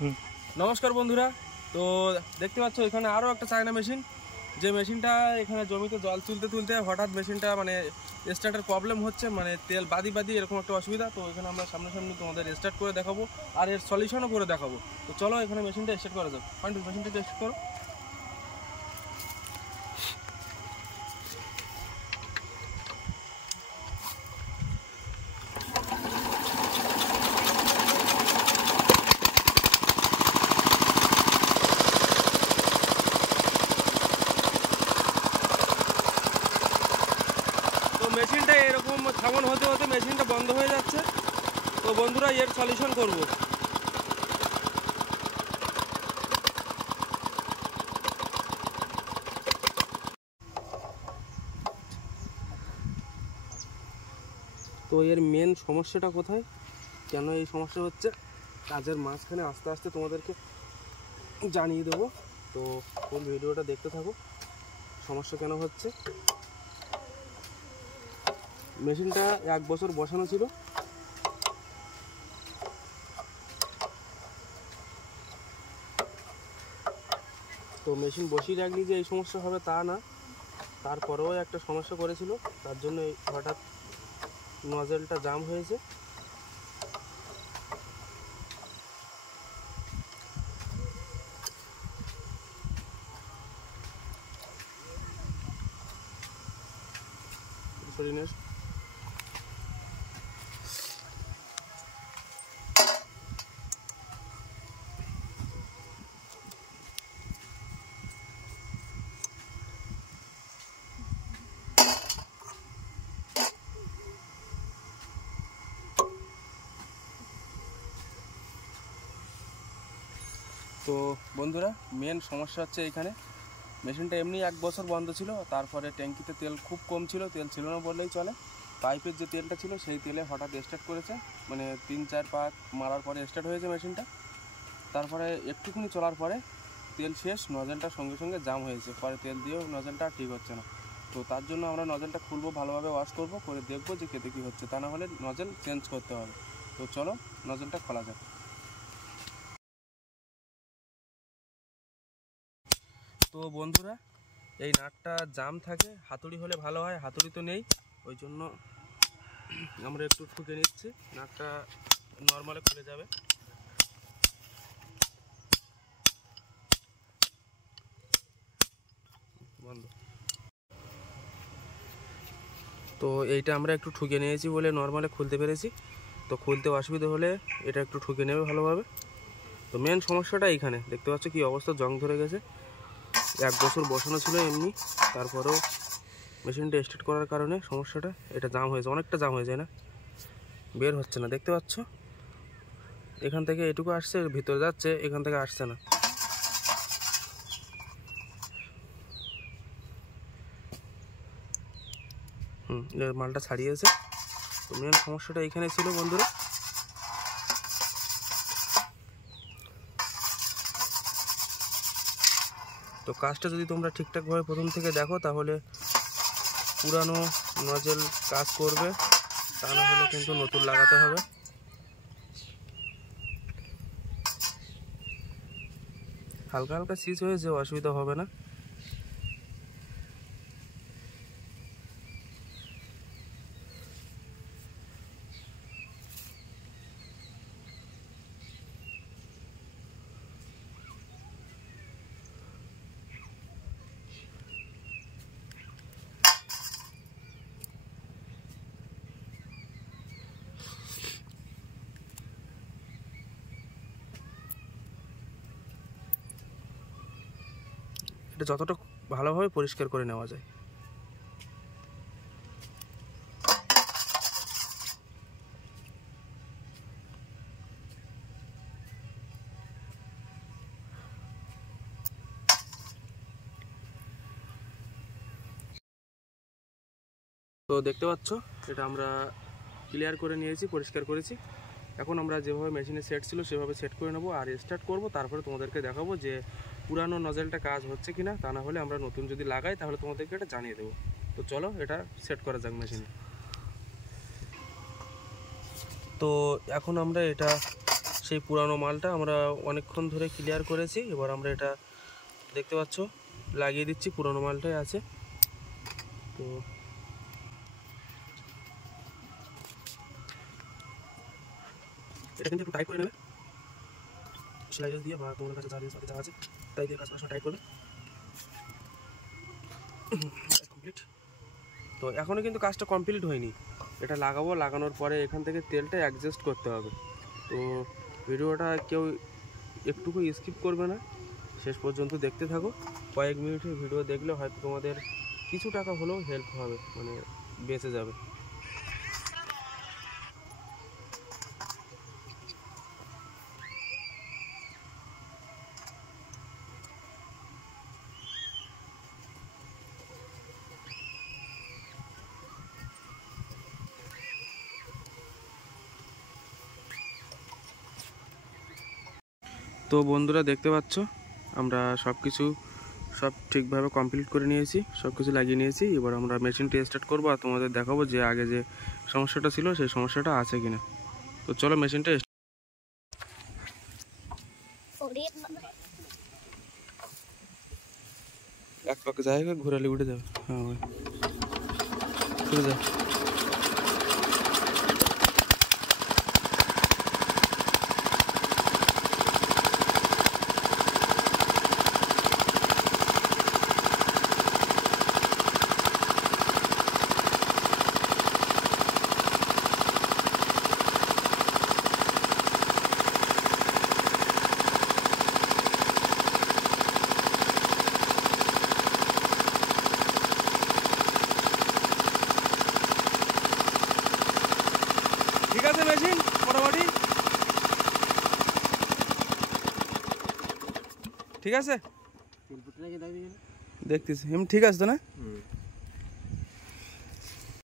नमस्कार बंधुरा तो देखते पाচ্ছ এখানে আরো একটা চায়না মেশিন যে মেশিনটা এখানে জমিতে জল তুলতে তুলতে হঠাৎ মেশিনটা মানে স্টার্টার প্রবলেম হচ্ছে মানে তেল বাদি বাদি এরকম একটা অসুবিধা। তো এখানে আমরা সামনাসামনি তোমাদের স্টার্ট করে দেখাবো আর এর সলিউশনও করে দেখাবো। তো চলো এখানে মেশিনটা স্টার্ট করা যাক। পান্টু মেশিনটা স্টার্ট করো। মেশিনটা এরকম থামন হতে হতে মেশিনটা বন্ধ হয়ে যাচ্ছে। তো বন্ধুরা এর সলিউশন করব। তো এর মেন সমস্যাটা কোথায়, কেন এই সমস্যা হচ্ছে কাজের মাঝখানে আস্তে আস্তে তোমাদেরকে জানিয়ে দেবো। তো ফুল ভিডিওটা দেখতে থাকো সমস্যা কেন হচ্ছে। মেশিনটা 1 বছর বসানো ছিল, তো মেশিন বসিয়ে রাখলি যে এই সমস্যা হবে তা না, তারপরেও একটা সমস্যা করেছিল, তার জন্য হঠাৎ নজেলটা জাম হয়েছে। তো বন্ধুরা মেন সমস্যা হচ্ছে এখানে মেশিনটা এমনি 1 বছর বন্ধ ছিল, তারপরে ট্যাঙ্কিতে তেল খুব কম ছিল, তেল ছিল না বললেই চলে। পাইপের যে তেলটা ছিল সেই তেলে হঠাৎ স্টার্ট করেছে, মানে 3-4 পাক মারার পরে স্টার্ট হয়েছে মেশিনটা। তারপরে একটুখানি চলার পরে তেল শেষ, নজেলটা সঙ্গে সঙ্গে জাম হয়েছে, পরে তেল দিয়েও নজেলটা ঠিক হচ্ছে না। তো তার জন্য আমরা নজেলটা খুলবো, ভালোভাবে ওয়াশ করবো, করে দেখবো যে কেটে কী হচ্ছে, তা না হলে নজেল চেঞ্জ করতে হবে। তো চলো নজেলটা খোলা যাক। তো বন্ধুরা এই নাটটা জাম থাকে, হাতুড়ি হলে ভালো হয়, হাতুড়ি তো নেই, ওই জন্য আমরা একটু ঠুকে নিচ্ছি, নাটটা নর্মালে খুলে যাবে। বন্ধ। তো এইটা আমরা একটু ঠুকে নিয়েছি বলে নর্মালে খুলতে পেরেছি। তো খুলতে অসুবিধা হলে এটা একটু ঠুকে নেবে ভালোভাবে। তো মেন সমস্যাটা এইখানে দেখতে পাচ্ছ কি অবস্থা, জং ধরে গেছে। 1 বছর বসানো ছিল এমনি, তারপরেও মেশিনটা স্টার্ট করার কারণে সমস্যাটা এটা জাম হয়েছে, অনেকটা জাম হয়ে যায় না, বের হচ্ছে না। দেখতে পাচ্ছ এখান থেকে এটুকু আসছে, ভিতরে যাচ্ছে, এখান থেকে আসছে না। মালটা ছাড়িয়েছে। তো মেন সমস্যাটা এখানে ছিল বন্ধুরা। তো কাজটা যদি তোমরা ঠিকঠাকভাবে প্রথম থেকে দেখো তাহলে পুরানো নজেল কাজ করবে, তা না হলে কিন্তু নতুন লাগাতে হবে। হালকা হালকা সিজ হয়েছে, অসুবিধা হবে না। এটা যতটা ভালোভাবে পরিষ্কার করে নেওয়া যায়। তো দেখতে পাচ্ছ এটা আমরা ক্লিয়ার করে নিয়েছি, পরিষ্কার করেছি। এখন আমরা যেভাবে মেশিনে সেট ছিল সেভাবে সেট করে নেব আর স্টার্ট করব, তারপরে তোমাদেরকে দেখাবো যে পুরানো নজেলটা কাজ হচ্ছে কিনা, তা না হলে আমরা নতুন যদি লাগাই তাহলে তোমাদেরকে এটা জানিয়ে দেবো। তো চলো এটা সেট করা যাক মেশিনে। তো এখন আমরা এটা সেই পুরানো মালটা আমরা অনেকক্ষণ ধরে ক্লিয়ার করেছি। এবার আমরা এটা দেখতে পাচ্ছ লাগিয়ে দিচ্ছি, পুরানো মালটাই আছে। তো এটা কিন্তু একটু টাইট করে নেবে সেলাই দিয়ে, বা তোমার কাছে যা আছে তাই দিয়ে কাজ করা টাইট করবে। কমপ্লিট। তো এখনও কিন্তু কাজটা কমপ্লিট হয়নি, এটা লাগাবো, লাগানোর পরে এখান থেকে তেলটা অ্যাডজাস্ট করতে হবে। তো ভিডিওটা কেউ একটুকু স্কিপ করবে না, শেষ পর্যন্ত দেখতে থাকো। কয়েক মিনিটের ভিডিও দেখলে হয়তো তোমাদের কিছু টাকা হলেও হেল্প হবে, মানে বেঁচে যাবে। তো বন্ধুরা দেখতে পাচ্ছ আমরা সব ঠিকভাবে কমপ্লিট করে নিয়েছি, সব কিছু লাগিয়ে নিয়েছি। এবার আমরা মেশিনটি স্টার্ট করবো আর তোমাদের দেখাবো যে আগে যে সমস্যাটা ছিল সেই সমস্যাটা আছে কিনা। তো চলো মেশিনটা এক পাকে জায়গা ঘোরালে উঠে যাবে। হ্যাঁ ভাই উঠে যাবে। ঠিক আছে মেশিন মোটামুটি ঠিক আছে, দেখতেছি এমনি ঠিক আছে তো না?